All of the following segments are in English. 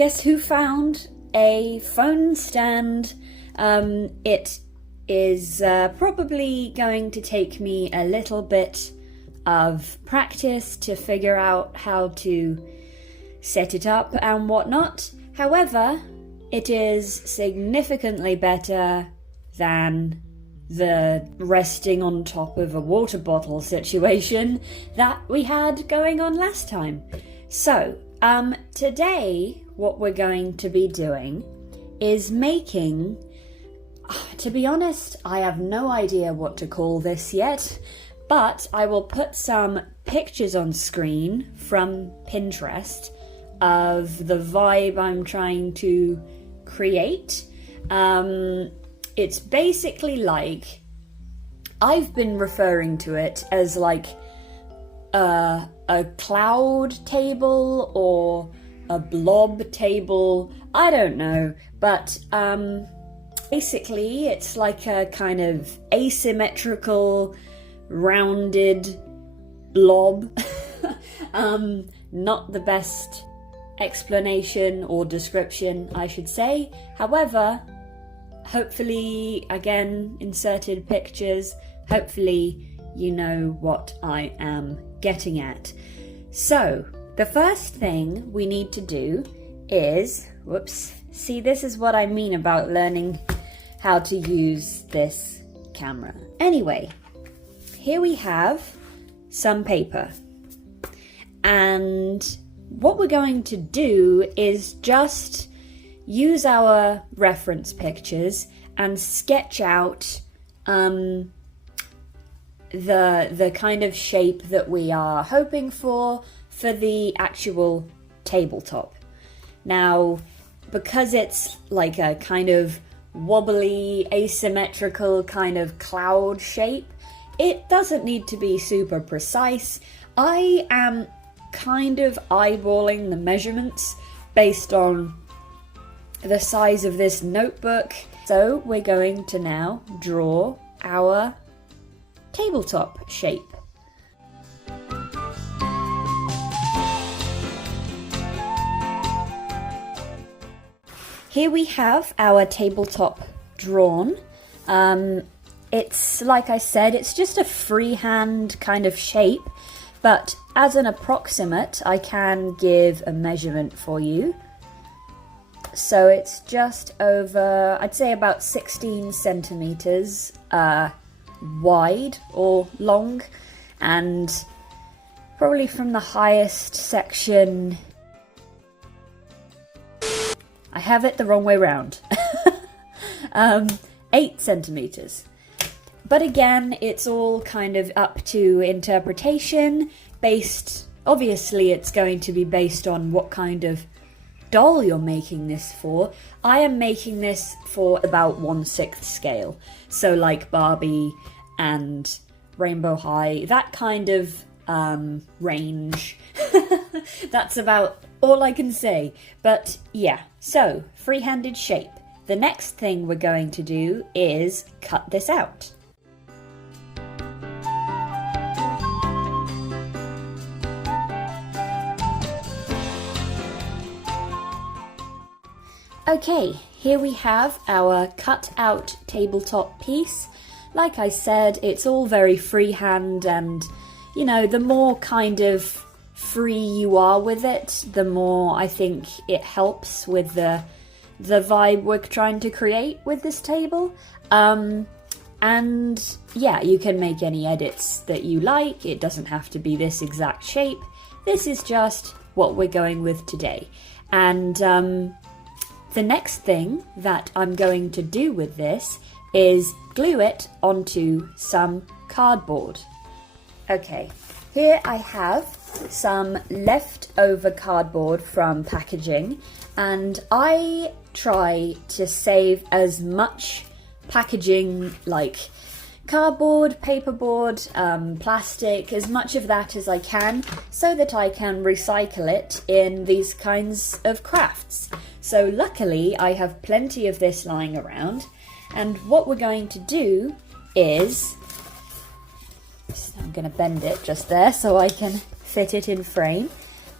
guess who found a phone stand? It is probably going to take me a little bit of practice to figure out how to set it up and whatnot. However, it is significantly better than the resting on top of a water bottle situation that we had going on last time. So, today what we're going to be doing is making, to be honest, I have no idea what to call this yet, but I will put some pictures on screen from Pinterest of the vibe I'm trying to create. It's basically like, I've been referring to it as like a cloud table or a blob table, I don't know, but basically it's like a kind of asymmetrical rounded blob. Not the best explanation or description, I should say. However, hopefully, again, inserted pictures, hopefully you know what I am getting at. So, the first thing we need to do is, see, this is what I mean about learning how to use this camera. Anyway, here we have some paper. And what we're going to do is just use our reference pictures and sketch out the kind of shape that we are hoping for the actual tabletop. Now, because it's like a kind of wobbly, asymmetrical kind of cloud shape, it doesn't need to be super precise. I am kind of eyeballing the measurements based on the size of this notebook. So we're going to now draw our tabletop shape. Here we have our tabletop drawn. It's, like I said, it's just a freehand kind of shape, but as an approximate, I can give a measurement for you. So it's just over, I'd say about 16 centimeters wide or long, and probably from the highest section, I have it the wrong way round, 8 centimeters. But again, it's all kind of up to interpretation, obviously it's going to be based on what kind of doll you're making this for. I am making this for about 1/6 scale. So like Barbie and Rainbow High, that kind of range. That's about all I can say. But yeah, so free-handed shape. The next thing we're going to do is cut this out. Okay, here we have our cut out tabletop piece. Like I said, it's all very freehand, and you know, the more kind of free you are with it, the more I think it helps with the vibe we're trying to create with this table. And yeah, you can make any edits that you like. It doesn't have to be this exact shape. This is just what we're going with today. And the next thing that I'm going to do with this is glue it onto some cardboard. Okay, here I have some leftover cardboard from packaging, and I try to save as much packaging, like cardboard, paperboard, plastic, as much of that as I can, so that I can recycle it in these kinds of crafts. So luckily I have plenty of this lying around, and what we're going to do is, I'm going to bend it just there so I can fit it in frame,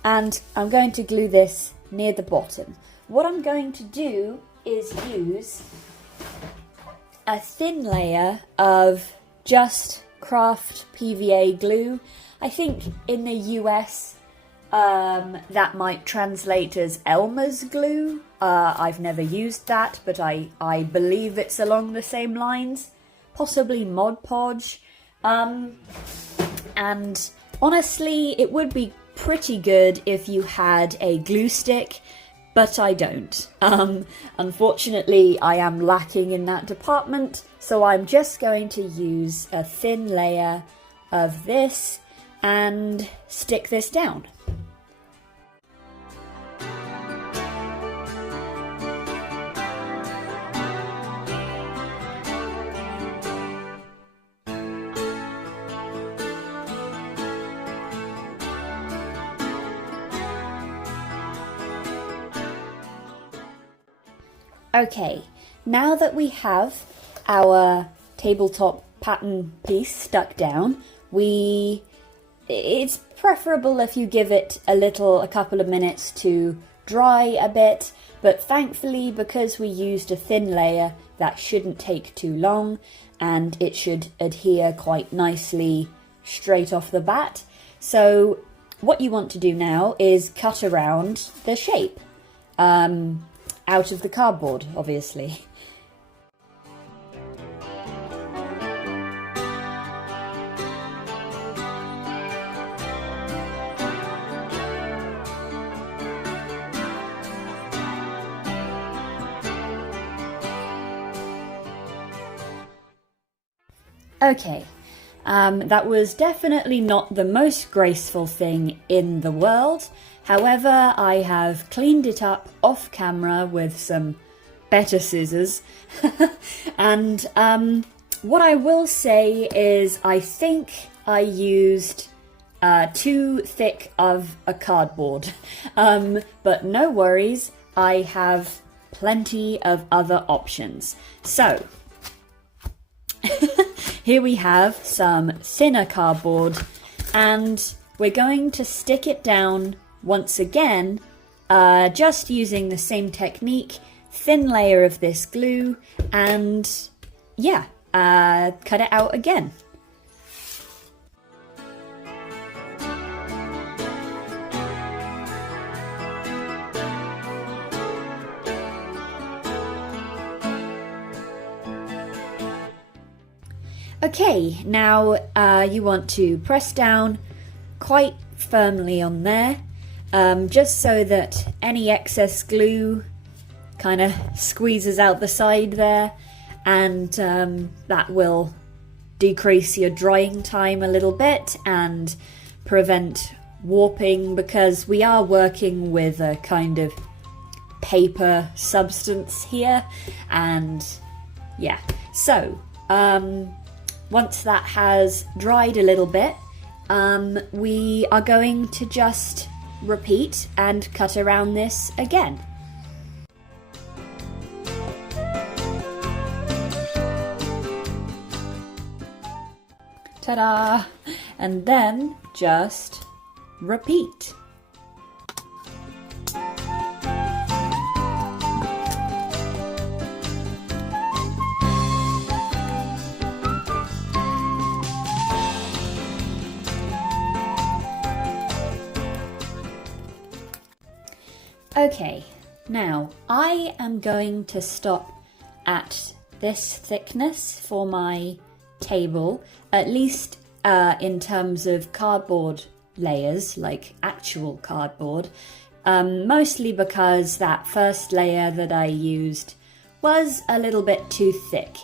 and I'm going to glue this near the bottom. What I'm going to do is use a thin layer of just craft PVA glue. I think in the US that might translate as Elmer's glue. I've never used that, but I believe it's along the same lines. Possibly Mod Podge. And honestly, it would be pretty good if you had a glue stick, but I don't. Unfortunately, I am lacking in that department, so I'm just going to use a thin layer of this and stick this down. Okay, now that we have our tabletop pattern piece stuck down, it's preferable if you give it a couple of minutes to dry a bit, but thankfully, because we used a thin layer, that shouldn't take too long, and it should adhere quite nicely straight off the bat. So what you want to do now is cut around the shape. Out of the cardboard, obviously. Okay, that was definitely not the most graceful thing in the world. However, I have cleaned it up off camera with some better scissors. And what I will say is I think I used too thick of a cardboard. But no worries, I have plenty of other options. So, here we have some thinner cardboard, and we're going to stick it down once again, just using the same technique, thin layer of this glue, and yeah, cut it out again. Okay, now you want to press down quite firmly on there, just so that any excess glue kind of squeezes out the side there, and that will decrease your drying time a little bit and prevent warping, because we are working with a kind of paper substance here. And yeah, so once that has dried a little bit, we are going to just repeat and cut around this again. Ta-da! And then just repeat. Okay, now I am going to stop at this thickness for my table, at least in terms of cardboard layers, like actual cardboard, mostly because that first layer that I used was a little bit too thick.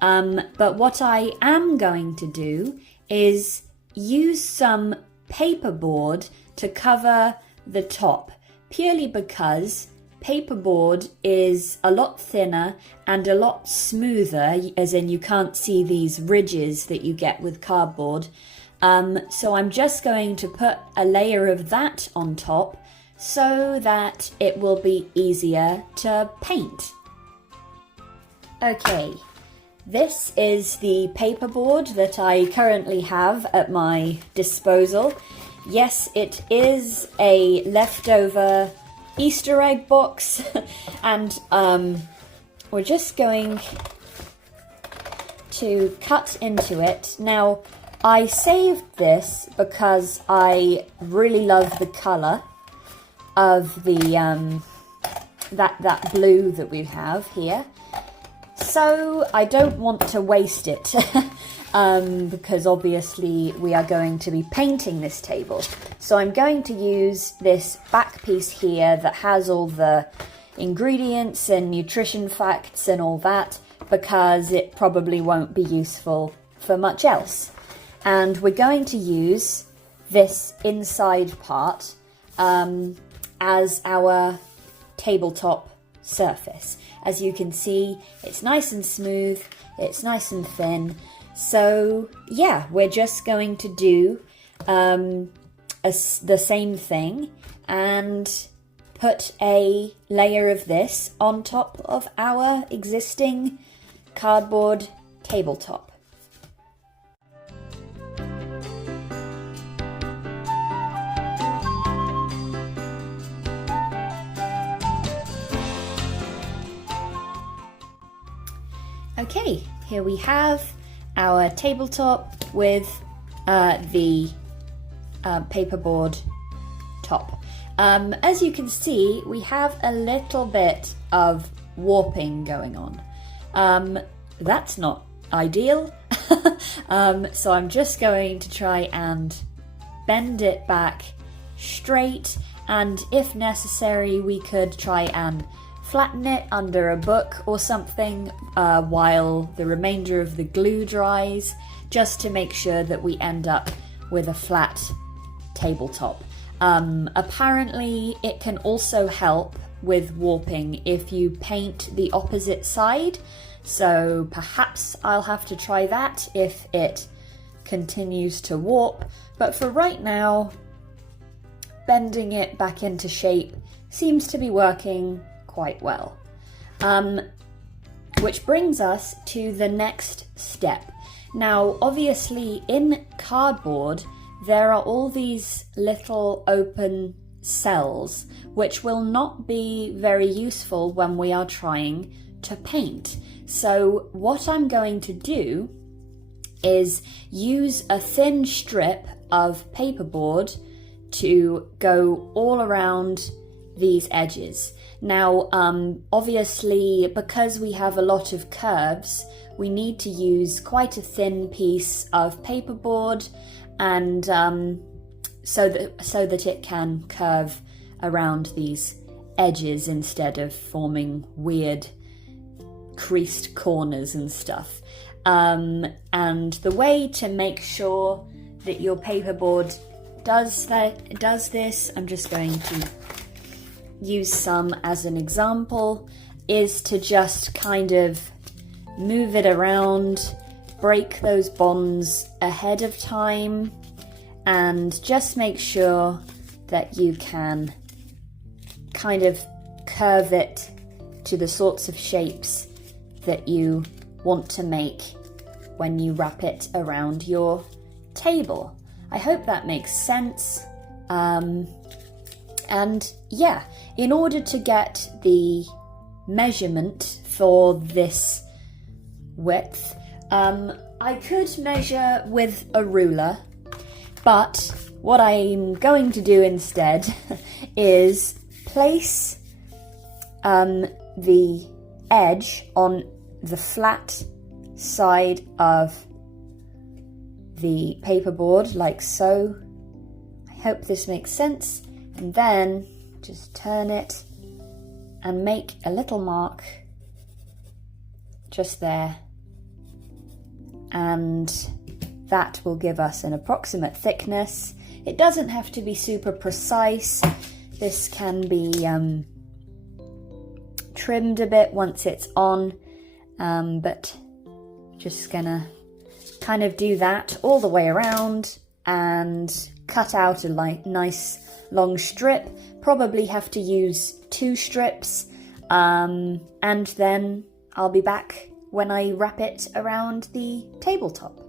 But what I am going to do is use some paperboard to cover the top, purely because paperboard is a lot thinner and a lot smoother, as in you can't see these ridges that you get with cardboard. So I'm just going to put a layer of that on top so that it will be easier to paint. Okay, this is the paperboard that I currently have at my disposal. Yes, it is a leftover Easter egg box and we're just going to cut into it. Now, I saved this because I really love the colour of the that blue that we have here. So I don't want to waste it because obviously we are going to be painting this table. So I'm going to use this back piece here that has all the ingredients and nutrition facts and all that, because it probably won't be useful for much else. And we're going to use this inside part as our tabletop surface. As you can see, it's nice and smooth, it's nice and thin. So yeah, we're just going to do the same thing and put a layer of this on top of our existing cardboard tabletop. Okay, here we have our tabletop with the paperboard top. As you can see, we have a little bit of warping going on. That's not ideal. So I'm just going to try and bend it back straight, and if necessary, we could try and flatten it under a book or something while the remainder of the glue dries, just to make sure that we end up with a flat tabletop. Apparently it can also help with warping if you paint the opposite side, so perhaps I'll have to try that if it continues to warp, but for right now, bending it back into shape seems to be working quite well. Which brings us to the next step. Now, obviously in cardboard, there are all these little open cells, which will not be very useful when we are trying to paint. So what I'm going to do is use a thin strip of paperboard to go all around these edges. Now, obviously, because we have a lot of curves, we need to use quite a thin piece of paperboard, and so that it can curve around these edges instead of forming weird creased corners and stuff. And the way to make sure that your paperboard does this, I'm just going to use some as an example, is to just kind of move it around, break those bonds ahead of time, and just make sure that you can kind of curve it to the sorts of shapes that you want to make when you wrap it around your table. I hope that makes sense. And yeah, in order to get the measurement for this width, I could measure with a ruler, but what I'm going to do instead is place the edge on the flat side of the paperboard, like so. I hope this makes sense. And then just turn it and make a little mark just there. And that will give us an approximate thickness. It doesn't have to be super precise. This can be trimmed a bit once it's on, but just gonna kind of do that all the way around and cut out a nice long strip. Probably have to use 2 strips, and then I'll be back when I wrap it around the tabletop.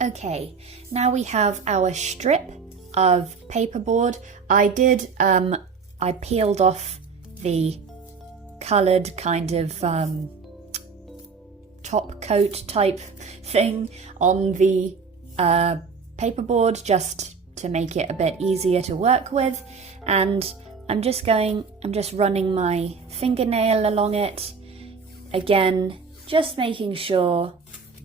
Okay, now we have our strip of paperboard. I did I peeled off the coloured kind of top coat type thing on the paperboard just to make it a bit easier to work with, and I'm just running my fingernail along it, again just making sure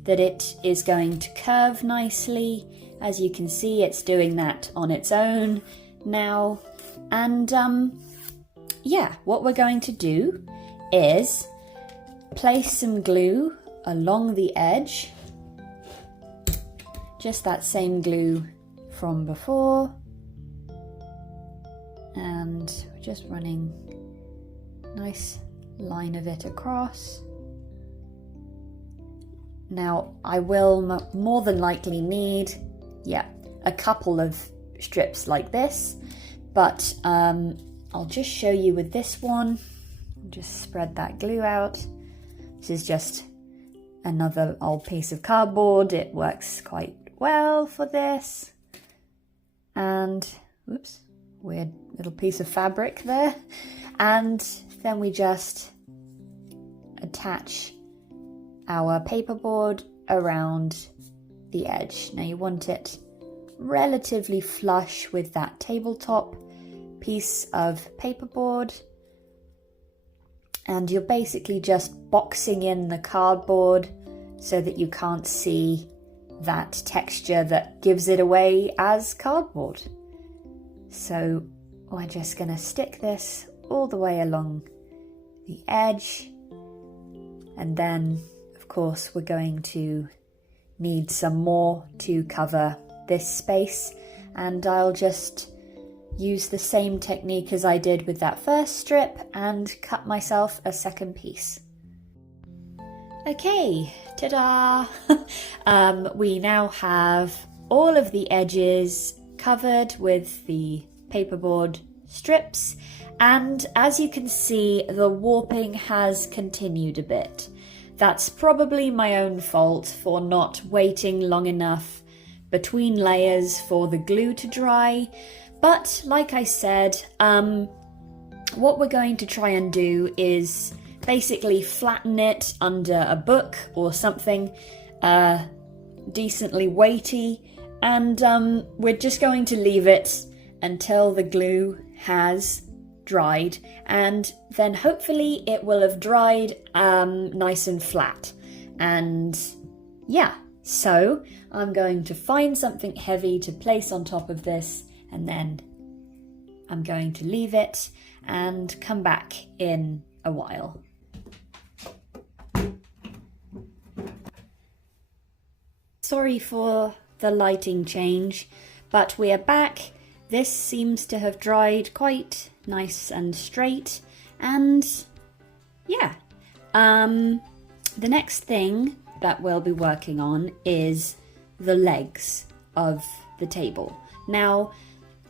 that it is going to curve nicely. As you can see, it's doing that on its own now. And yeah, what we're going to do is place some glue along the edge, just that same glue from before, and we're just running a nice line of it across. Now I will more than likely need, a couple of strips like this, but I'll just show you with this one. Just spread that glue out. This is just another old piece of cardboard. It works quite well for this. And, whoops, weird little piece of fabric there. And then we just attach our paperboard around the edge. Now you want it relatively flush with that tabletop piece of paperboard, and you're basically just boxing in the cardboard so that you can't see that texture that gives it away as cardboard. So we're just going to stick this all the way along the edge, and then of course we're going to need some more to cover this space, and I'll just use the same technique as I did with that first strip and cut myself a second piece. Okay, ta-da! We now have all of the edges covered with the paperboard strips, and as you can see, the warping has continued a bit. That's probably my own fault for not waiting long enough between layers for the glue to dry. But like I said, what we're going to try and do is basically flatten it under a book or something decently weighty, and we're just going to leave it until the glue has dried, and then hopefully it will have dried nice and flat. And yeah, so I'm going to find something heavy to place on top of this, and then I'm going to leave it and come back in a while. Sorry for the lighting change, but we are back. This seems to have dried quite nice and straight, and yeah, the next thing that we'll be working on is the legs of the table. Now,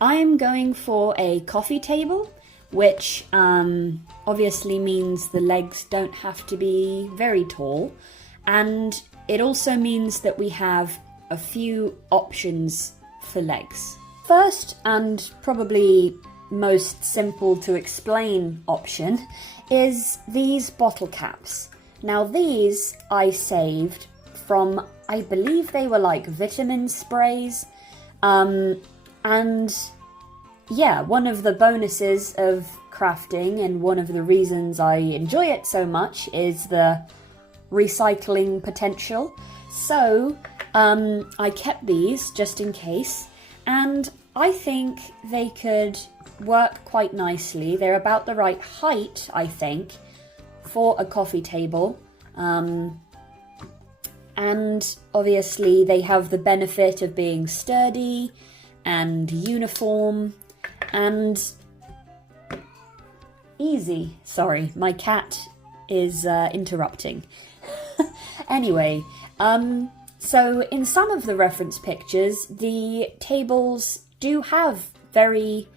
I'm going for a coffee table, which obviously means the legs don't have to be very tall, and it also means that we have a few options for legs. First, and probably most simple to explain option, is these bottle caps. Now these I saved from, I believe they were like vitamin sprays, and yeah, one of the bonuses of crafting and one of the reasons I enjoy it so much is the recycling potential. So I kept these just in case, and I think they could work quite nicely. They're about the right height, I think, for a coffee table. And obviously they have the benefit of being sturdy and uniform and easy. Sorry, my cat is interrupting. Anyway, so in some of the reference pictures, the tables do have very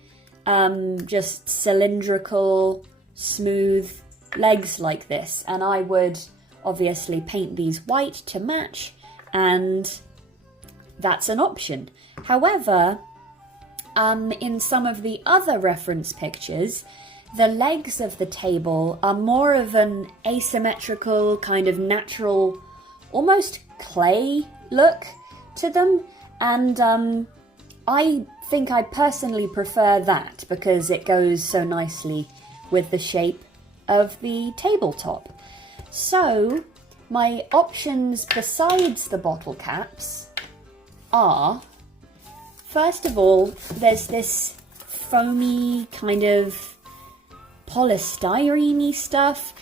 just cylindrical, smooth legs like this, and I would obviously paint these white to match, and that's an option. However, in some of the other reference pictures, the legs of the table are more of an asymmetrical, kind of natural, almost clay look to them. And I think I personally prefer that because it goes so nicely with the shape of the tabletop. So my options besides the bottle caps are, first of all, there's this foamy kind of polystyrene-y stuff.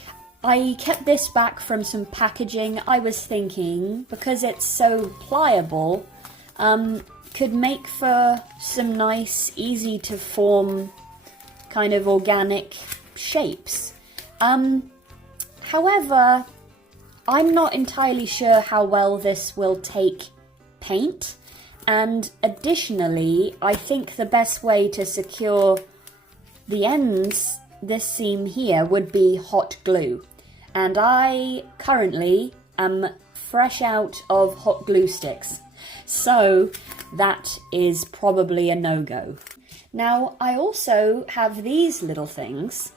I kept this back from some packaging. I was thinking, because it's so pliable, could make for some nice, easy to form kind of organic shapes. However, I'm not entirely sure how well this will take paint, and additionally, I think the best way to secure the ends, this seam here, would be hot glue. And I currently am fresh out of hot glue sticks, so that is probably a no-go. Now, I also have these little things.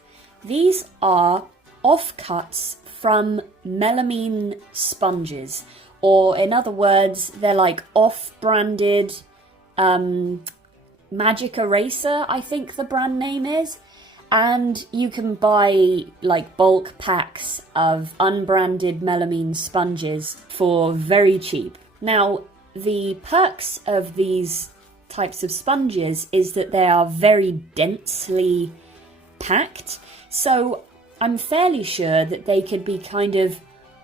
These are offcuts from melamine sponges, or in other words, they're like off-branded Magic Eraser, I think the brand name is. And you can buy like bulk packs of unbranded melamine sponges for very cheap. Now, the perks of these types of sponges is that they are very densely packed. So I'm fairly sure that they could be kind of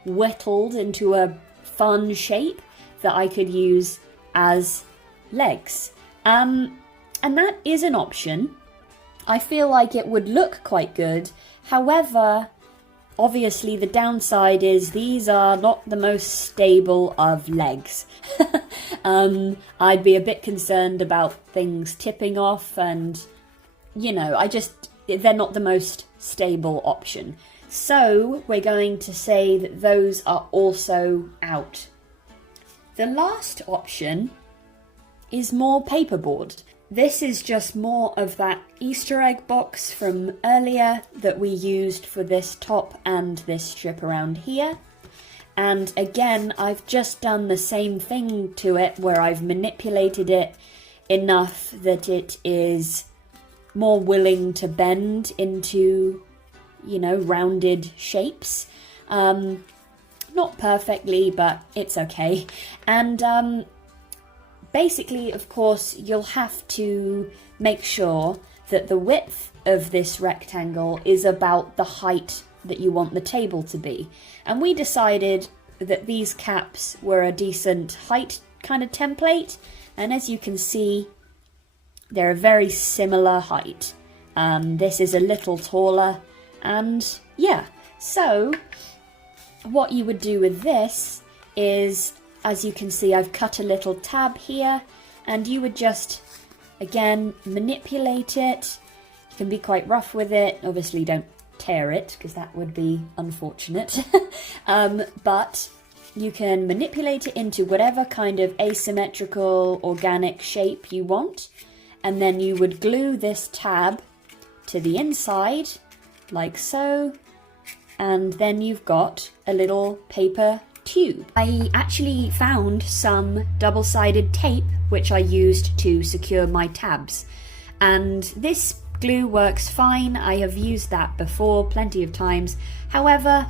whittled into a fun shape that I could use as legs. And that is an option. I feel like it would look quite good. However, obviously the downside is these are not the most stable of legs. I'd be a bit concerned about things tipping off, and, you know, they're not the most stable option. So we're going to say that those are also out. The last option is more paperboard. This is just more of that Easter egg box from earlier that we used for this top and this strip around here. And again, I've just done the same thing to it, where I've manipulated it enough that it is more willing to bend into, you know, rounded shapes. Not perfectly, but it's okay. And basically, of course, you'll have to make sure that the width of this rectangle is about the height that you want the table to be. And we decided that these caps were a decent height kind of template. And as you can see, they're a very similar height. This is a little taller. And yeah, so what you would do with this is, as you can see, I've cut a little tab here, and you would just, again, manipulate it. You can be quite rough with it. Obviously, don't tear it, because that would be unfortunate. But you can manipulate it into whatever kind of asymmetrical, organic shape you want. And then you would glue this tab to the inside, like so. And then you've got a little paper tube. I actually found some double-sided tape which I used to secure my tabs, and this glue works fine. I have used that before plenty of times. However,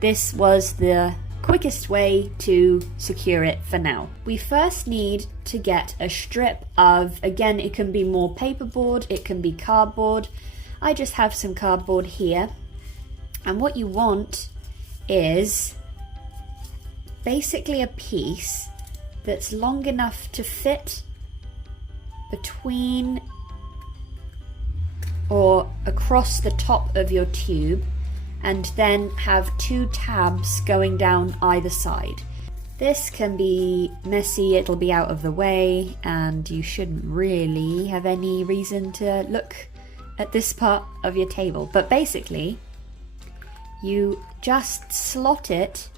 this was the quickest way to secure it for now. We first need to get a strip of, again, it can be more paperboard, it can be cardboard. I just have some cardboard here, and what you want is basically a piece that's long enough to fit between or across the top of your tube, and then have two tabs going down either side. This can be messy, it'll be out of the way, and you shouldn't really have any reason to look at this part of your table. But basically, you just slot it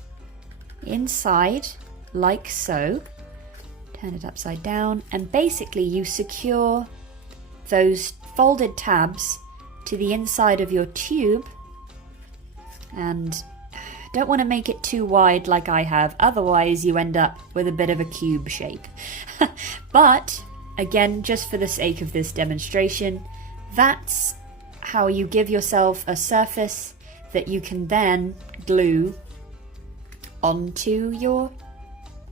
inside like so. turn it upside down, and basically you secure those folded tabs to the inside of your tube, and don't want to make it too wide like I have, otherwise you end up with a bit of a cube shape. But again, just for the sake of this demonstration, that's how you give yourself a surface that you can then glue onto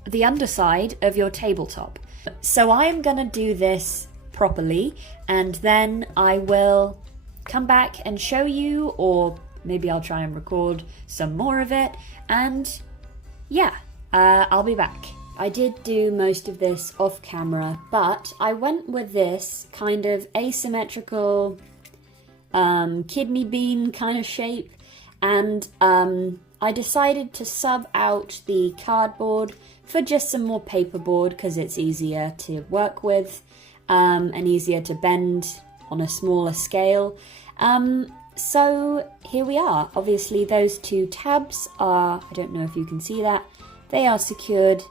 the underside of your tabletop. So I am going to do this properly, and then I will come back and show you, or maybe I'll try and record some more of it, and yeah, I'll be back. I did do most of this off camera, but I went with this kind of asymmetrical kidney bean kind of shape, and I decided to sub out the cardboard for just some more paperboard because it's easier to work with and easier to bend on a smaller scale. So here we are. Obviously those two tabs are, I don't know if you can see that, they are secured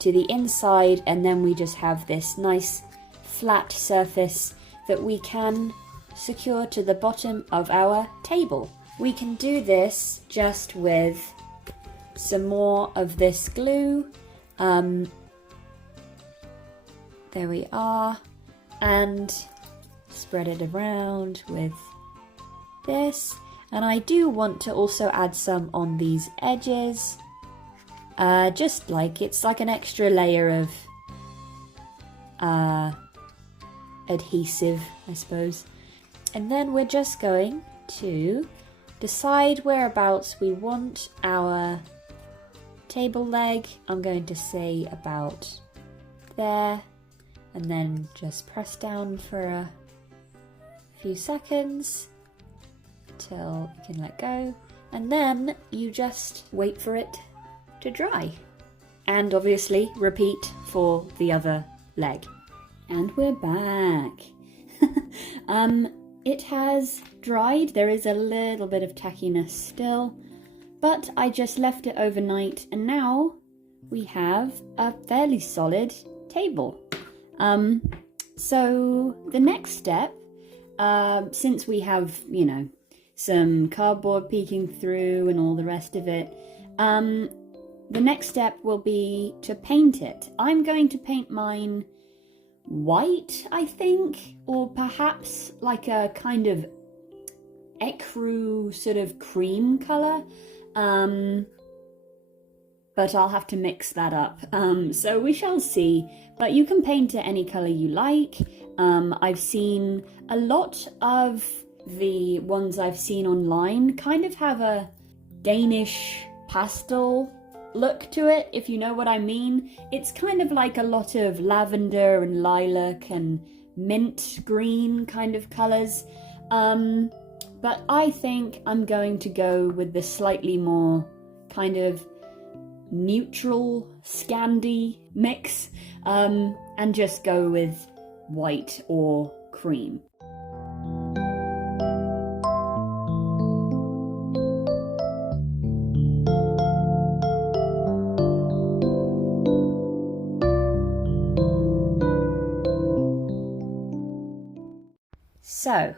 to the inside, and then we just have this nice flat surface that we can secure to the bottom of our table. We can do this just with some more of this glue. There we are, and spread it around with this, and I do want to also add some on these edges, just like it's like an extra layer of adhesive, I suppose. And then we're just going to decide whereabouts we want our table leg. I'm going to say about there, and then just press down for a few seconds till you can let go, and then you just wait for it to dry, and obviously repeat for the other leg. And we're back. It has dried. There is a little bit of tackiness still, but I just left it overnight, and now we have a fairly solid table. So the next step, since we have, you know, some cardboard peeking through and all the rest of it, the next step will be to paint it. I'm going to paint mine white, I think, or perhaps like a kind of ecru sort of cream colour, but I'll have to mix that up, so we shall see. But you can paint it any colour you like. I've seen a lot of the ones I've seen online kind of have a Danish pastel look to it, if you know what I mean. It's kind of like a lot of lavender and lilac and mint green kind of colours, but I think I'm going to go with the slightly more kind of neutral Scandi mix, and just go with white or cream. So,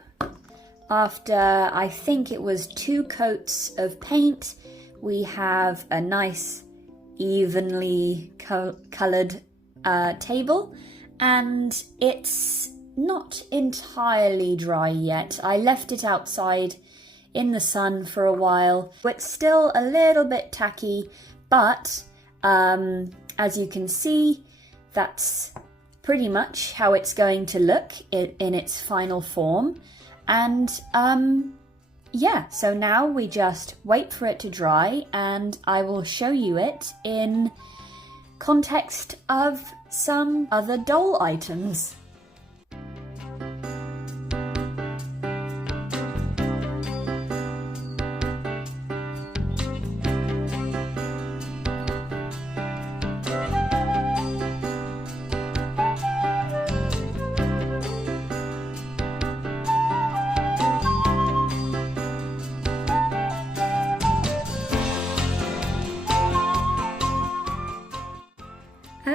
after I think it was 2 coats of paint, we have a nice evenly coloured table, and it's not entirely dry yet. I left it outside in the sun for a while. It's still a little bit tacky, but as you can see, that's pretty much how it's going to look in its final form. And yeah, so now we just wait for it to dry, and I will show you it in context of some other doll items.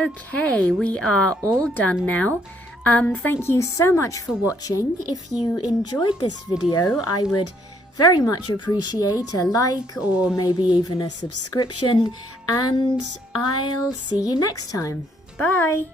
Okay, we are all done now. Thank you so much for watching. If you enjoyed this video, I would very much appreciate a like or maybe even a subscription, and I'll see you next time. Bye!